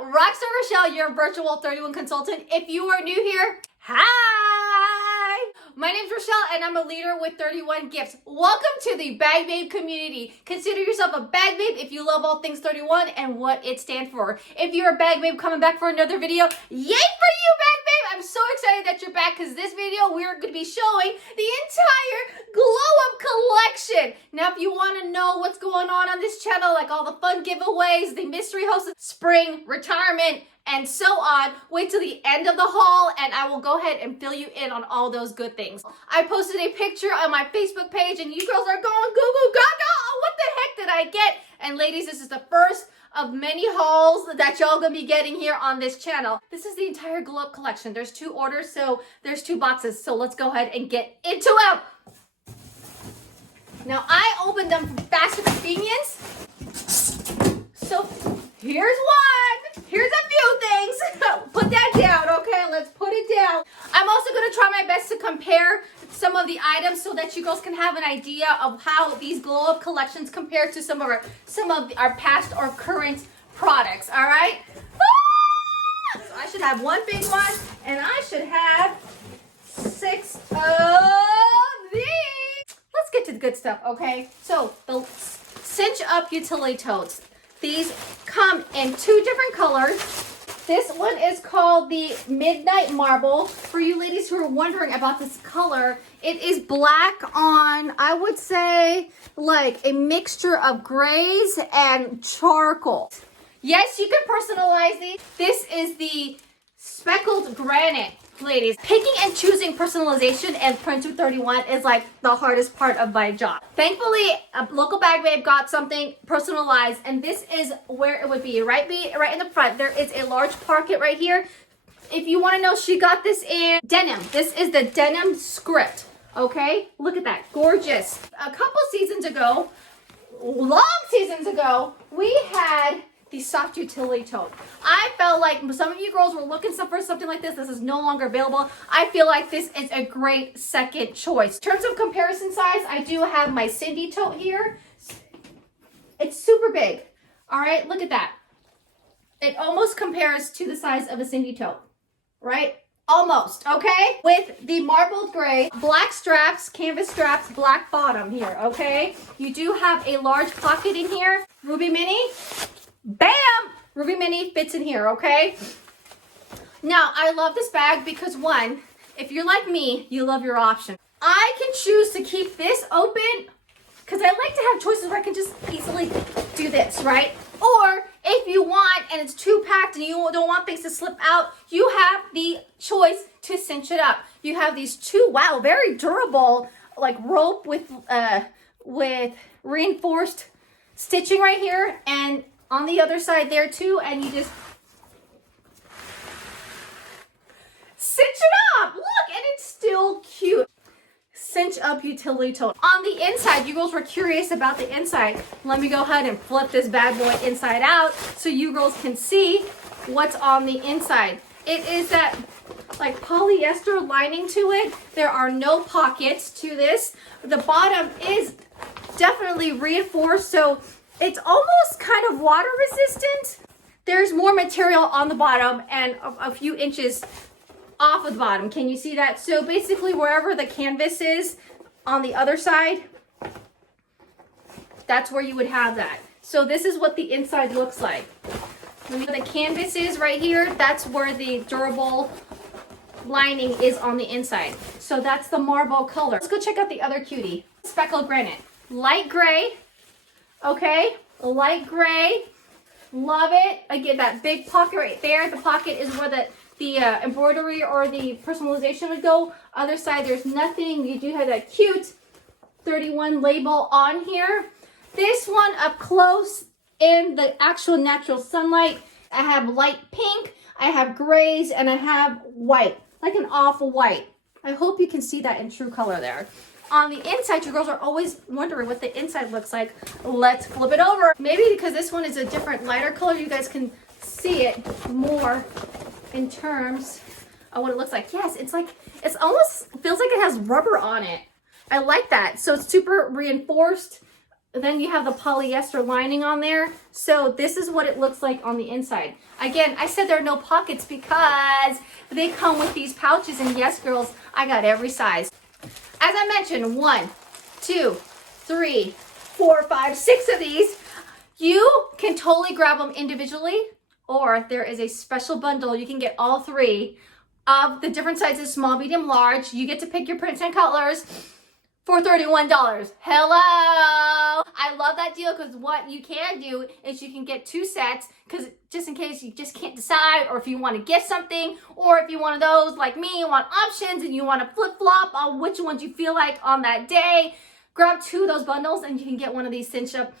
Rockstar Rochelle, your virtual 31 consultant. If you are new here, hi! My name's Rochelle and I'm a leader with 31 gifts. Welcome to the Bag Babe community. Consider yourself a Bag Babe if you love all things 31 and what it stands for. If you're a Bag Babe coming back for another video, yay for you, Bag Babe! I'm so excited that you're back because this video we're going to be showing the entire glow up collection. Now, if you want to know what's going on this channel, like all the fun giveaways, the mystery hosted spring retirement, and so on, wait till the end of the haul and I will go ahead and fill you in on all those good things. I posted a picture on my Facebook page and you girls are going goo goo gaga. What the heck did I get? And ladies, this is the first of many hauls that y'all gonna be getting here on this channel. This is the entire glow up collection. There's 2 orders, so there's 2 boxes. So let's go ahead and get into them. Now I opened them for faster convenience. So here's one. Here's a few things. Put that down, okay? Let's put it down. I'm also gonna try my best to compare some of the items so that you girls can have an idea of how these glow up collections compare to some of our past or current products. All right. So I should have one big one, and I should have 6 of these. Let's get to the good stuff, okay? So the Cinch Up utility totes. These come in 2 different colors. This one is called the Midnight Marble. For you ladies who are wondering about this color, it is black on, I would say, like a mixture of grays and charcoal. Yes, you can personalize these. This is the speckled granite. Ladies, picking and choosing personalization and print to 31 is like the hardest part of my job. Thankfully, a local Bag Babe got something personalized, and this is where it would be, right in the front. There is a large pocket right here. If you want to know, she got this in denim. This is the denim script, okay? Look at that, gorgeous. A couple seasons ago, long seasons ago, we had the soft utility tote. I felt like some of you girls were looking for something like this. This is no longer available. I feel like this is a great second choice. In terms of comparison size, I do have my Cindy tote here. It's super big. All right, look at that. It almost compares to the size of a Cindy tote, right? Almost, okay? With the marbled gray, black straps, canvas straps, black bottom here, okay? You do have a large pocket in here. Ruby Mini. Bam! Ruby Mini fits in here, okay? Now, I love this bag because, one, if you're like me, you love your options. I can choose to keep this open because I like to have choices where I can just easily do this, right? Or if you want and it's too packed and you don't want things to slip out, you have the choice to cinch it up. You have these 2, wow, very durable, like rope with reinforced stitching right here, and on the other side there too, and you just cinch it up. Look, and it's still cute. Cinch Up utility tote. On the inside, you girls were curious about the inside. Let me go ahead and flip this bad boy inside out so you girls can see what's on the inside. It is that like polyester lining to it. There are no pockets to this. The bottom is definitely reinforced, so it's almost kind of water resistant. There's more material on the bottom and a few inches off of the bottom. Can you see that? So basically wherever the canvas is on the other side, that's where you would have that. So this is what the inside looks like. Where the canvas is right here, that's where the durable lining is on the inside. So that's the marble color. Let's go check out the other cutie. Speckled granite. Light gray. Okay, light gray, love it. Again, that big pocket right there. The pocket is where the embroidery or the personalization would go. Other side, there's nothing. You do have that cute 31 label on here. This one up close in the actual natural sunlight. I have light pink, I have grays, and I have white, like an off-white. I hope you can see that in true color there. On the inside, you girls are always wondering what the inside looks like. Let's flip it over. Maybe because this one is a different lighter color, you guys can see it more in terms of what it looks like. Yes, it's almost feels like it has rubber on it. I like that. So it's super reinforced. then you have the polyester lining on there. So this is what it looks like on the inside. Again, I said there are no pockets because they come with these pouches. And yes, girls, I got every size. As I mentioned, 1, 2, 3, 4, 5, 6 of these. You can totally grab them individually, or there is a special bundle. You can get all 3 of the different sizes, small, medium, large. You get to pick your prints and colors for $31. Hello! I love that deal because what you can do is you can get 2 sets because just in case you just can't decide, or if you want to get something, or if you're one of those like me, you want options and you want to flip-flop on which ones you feel like on that day, grab 2 of those bundles and you can get one of these Cinch up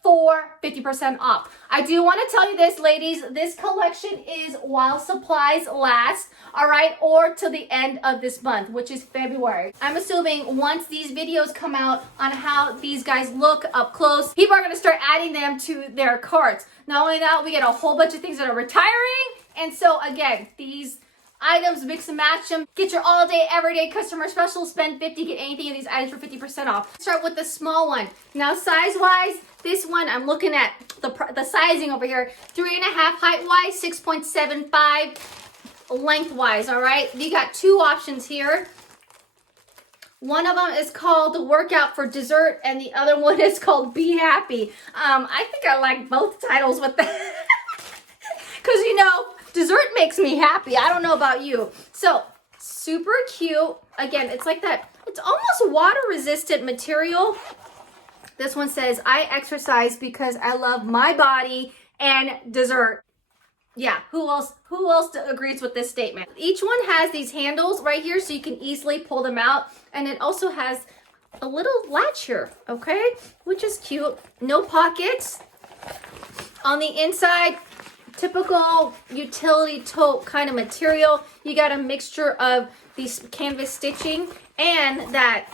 for 50% off. I do want to tell you this, ladies, this collection is while supplies last, all right, or till the end of this month, which is February. I'm assuming once these videos come out on how these guys look up close, people are going to start adding them to their carts. Not only that, we get a whole bunch of things that are retiring, and so again, these items, mix and match them. Get your all day, everyday customer special. Spend 50, get anything of these items for 50% off. Start with the small one. Now, size-wise, this one, I'm looking at the sizing over here. 3.5 height-wise, 6.75 length-wise, all right? You got 2 options here. One of them is called the Workout for Dessert, and the other one is called Be Happy. I think I like both titles with that. Because, you know, dessert makes me happy. I don't know about you. So, super cute. Again, it's like that, it's almost water-resistant material. This one says, I exercise because I love my body and dessert. Yeah, who else agrees with this statement? Each one has these handles right here so you can easily pull them out. And it also has a little latch here, okay? Which is cute. No pockets. On the inside, typical utility tote kind of material. You got a mixture of these canvas stitching and that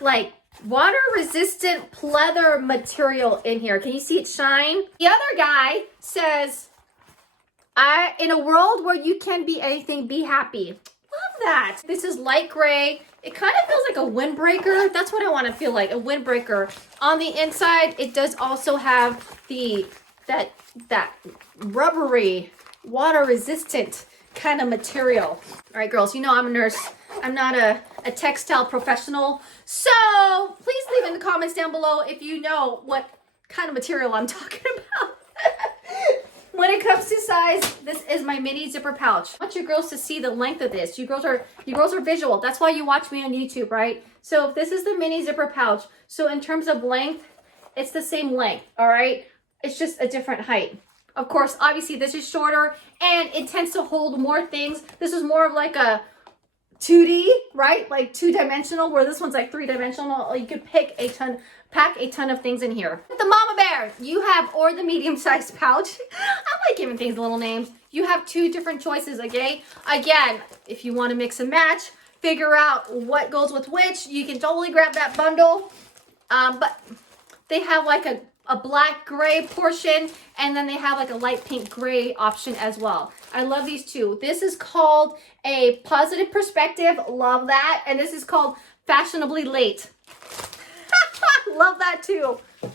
like water resistant pleather material in here. Can you see it shine? The other guy says, in a world where you can be anything, be happy. Love that. This is light gray. It kind of feels like a windbreaker. That's what I want to feel like, a windbreaker. On the inside, it does also have that rubbery, water-resistant kind of material. All right, girls, you know I'm a nurse. I'm not a textile professional. So please leave in the comments down below if you know what kind of material I'm talking about. When it comes to size, this is my mini zipper pouch. I want you girls to see the length of this. You girls are visual. That's why you watch me on YouTube, right? So if this is the mini zipper pouch, so in terms of length, it's the same length, all right? It's just a different height. Of course, obviously this is shorter and it tends to hold more things. This is more of like a 2D, right? Like 2-dimensional, where this one's like 3-dimensional. You could pack a ton of things in here. The Mama Bear, you have, or the medium-sized pouch. I like giving things little names. You have 2 different choices, okay? Again, if you want to mix and match, figure out what goes with which, you can totally grab that bundle. But they have like a black gray portion, and then they have like a light pink gray option as well. I love these 2. This is called a Positive Perspective. Love that. And this is called Fashionably Late. Love that too. 31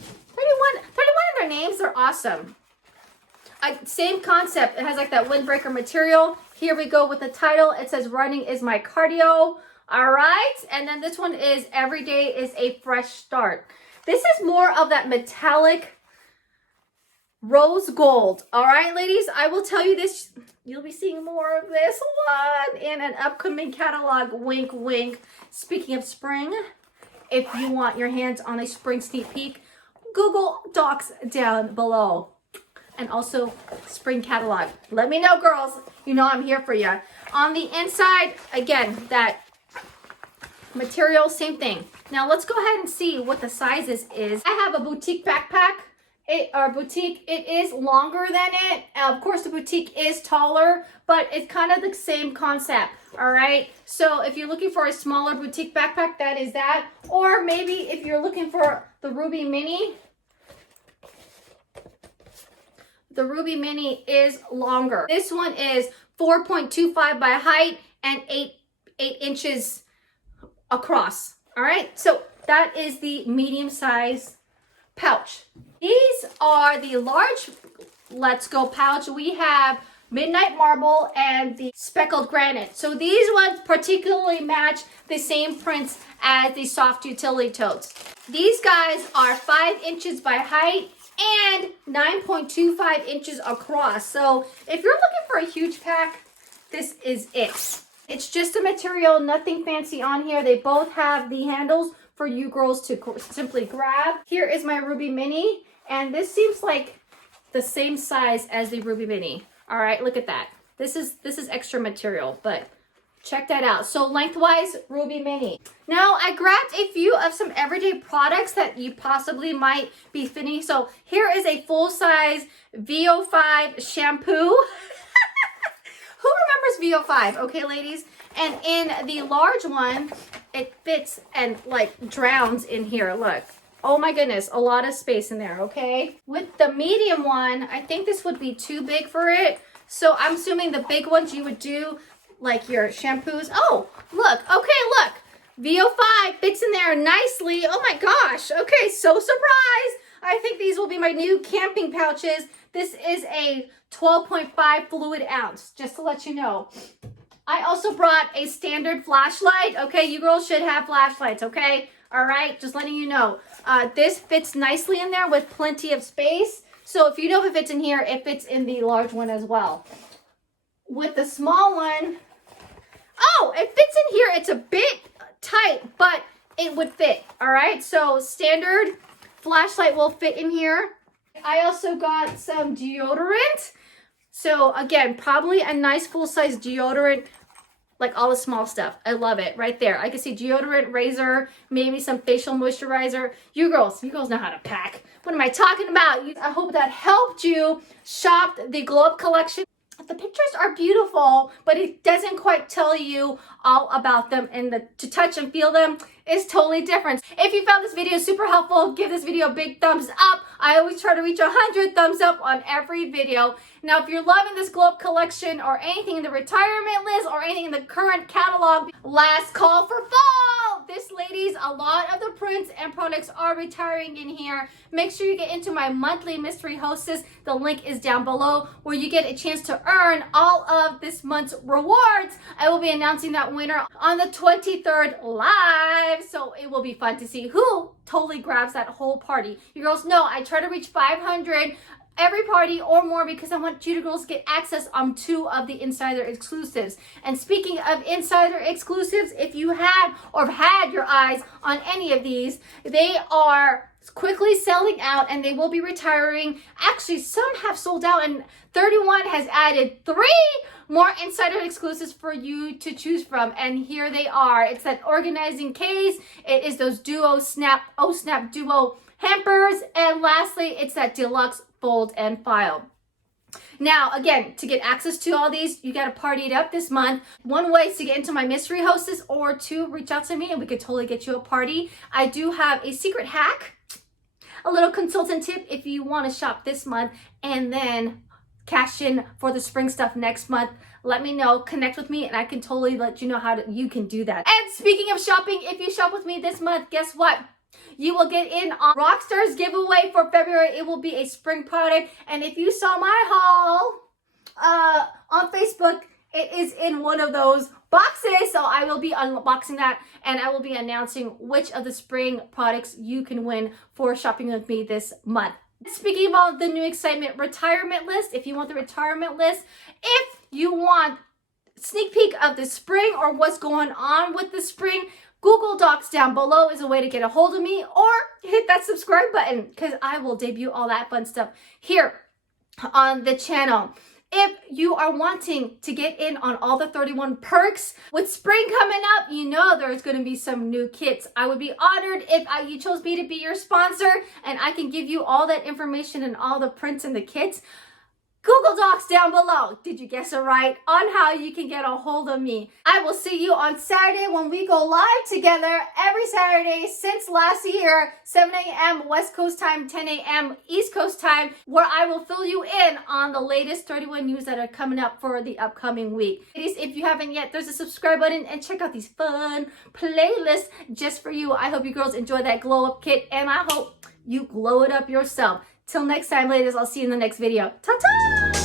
of their names are awesome. Same concept. It has like that windbreaker material. Here we go with the title. It says Running is My Cardio. All right. And then this one is Every Day is a Fresh Start. This is more of that metallic rose gold. All right, ladies, I will tell you this. You'll be seeing more of this one in an upcoming catalog. Wink, wink. Speaking of spring, if you want your hands on a spring sneak peek, Google Docs down below. And also spring catalog. Let me know, girls. You know I'm here for you. On the inside, again, that material, same thing. Now let's go ahead and see what the sizes is. I have a boutique backpack. It is longer than it. Of course, the boutique is taller, but it's kind of the same concept. All right. So if you're looking for a smaller boutique backpack, that is that. Or maybe if you're looking for the Ruby Mini, the Ruby Mini is longer. This one is 4.25 by height and 8 inches across. All right, so that is the medium size pouch. These are the large Let's Go pouch. We have Midnight Marble and the Speckled Granite. So these ones particularly match the same prints as the soft utility totes. These guys are 5 inches by height and 9.25 inches across. So if you're looking for a huge pack, this is it. It's just a material, nothing fancy on here. They both have the handles for you girls to simply grab. Here is my Ruby Mini, and this seems like the same size as the Ruby Mini. All right, look at that. This is extra material, but check that out. So lengthwise, Ruby Mini. Now I grabbed a few of some everyday products that you possibly might be fitting. So here is a full-size VO5 shampoo. Who remembers VO5? Okay, ladies. And in the large one, it fits and like drowns in here. Look. Oh my goodness, a lot of space in there, okay? With the medium one, I think this would be too big for it. So I'm assuming the big ones you would do like your shampoos. Oh, look, okay, look. VO5 fits in there nicely. Oh my gosh, okay, so surprised. I think these will be my new camping pouches. This is a 12.5 fluid ounce, just to let you know. I also brought a standard flashlight. Okay, you girls should have flashlights, okay? All right, just letting you know. This fits nicely in there with plenty of space. So if you know if it fits in here, it fits in the large one as well. With the small one, oh, it fits in here. It's a bit tight, but it would fit, all right? So standard flashlight will fit in here. I also got some deodorant. So again, probably a nice full-size deodorant, like all the small stuff. I love it right there. I can see deodorant, razor, maybe some facial moisturizer. You girls know how to pack. What am I talking about? I hope that helped you shop the Glow Up collection. The pictures are beautiful, but it doesn't quite tell you all about them, and to touch and feel them is totally different. If you found this video super helpful, give this video a big thumbs up. I always try to reach 100 thumbs up on every video. Now, if you're loving this Glow Up collection or anything in the retirement list or anything in the current catalog, last call for fall. This, ladies, a lot of the prints and products are retiring in here. Make sure you get into my monthly mystery hostess. The link is down below, where you get a chance to earn all of this month's rewards. I will be announcing that winner on the 23rd live, so it will be fun to see who totally grabs that whole party. You girls know I try to reach 500 every party or more, because I want you to girls get access on 2 of the insider exclusives. And speaking of insider exclusives, if you had or had your eyes on any of these, they are quickly selling out and they will be retiring. Actually, some have sold out, and 31 has added 3 more insider exclusives for you to choose from, and here they are. It's that organizing case, it is those duo snap duo hampers, and lastly, it's that deluxe fold and file. Now, again, to get access to all these, you got to party it up this month. One way is to get into my mystery hostess, or 2, reach out to me and we could totally get you a party. I do have a secret hack, a little consultant tip if you want to shop this month and then cash in for the spring stuff next month. Let me know, connect with me, and I can totally let you know how you can do that. And speaking of shopping, if you shop with me this month, guess what? You will get in on Rockstar's giveaway for February. It will be a spring product. And if you saw my haul on Facebook, it is in one of those boxes. So I will be unboxing that, and I will be announcing which of the spring products you can win for shopping with me this month. Speaking about the new excitement retirement list, if you want the retirement list, if you want sneak peek of the spring or what's going on with the spring, Google Docs down below is a way to get a hold of me, or hit that subscribe button, because I will debut all that fun stuff here on the channel. If you are wanting to get in on all the 31 perks, with spring coming up, you know there's going to be some new kits. I would be honored if you chose me to be your sponsor, and I can give you all that information and all the prints and the kits. Google Docs down below. Did you guess it right? On how you can get a hold of me. I will see you on Saturday when we go live together every Saturday since last year, 7 a.m. West Coast time, 10 a.m. East Coast time, where I will fill you in on the latest 31 news that are coming up for the upcoming week. Ladies, if you haven't yet, there's a subscribe button, and check out these fun playlists just for you. I hope you girls enjoy that glow up kit, and I hope you glow it up yourself. Till next time, ladies, I'll see you in the next video. Ta-ta!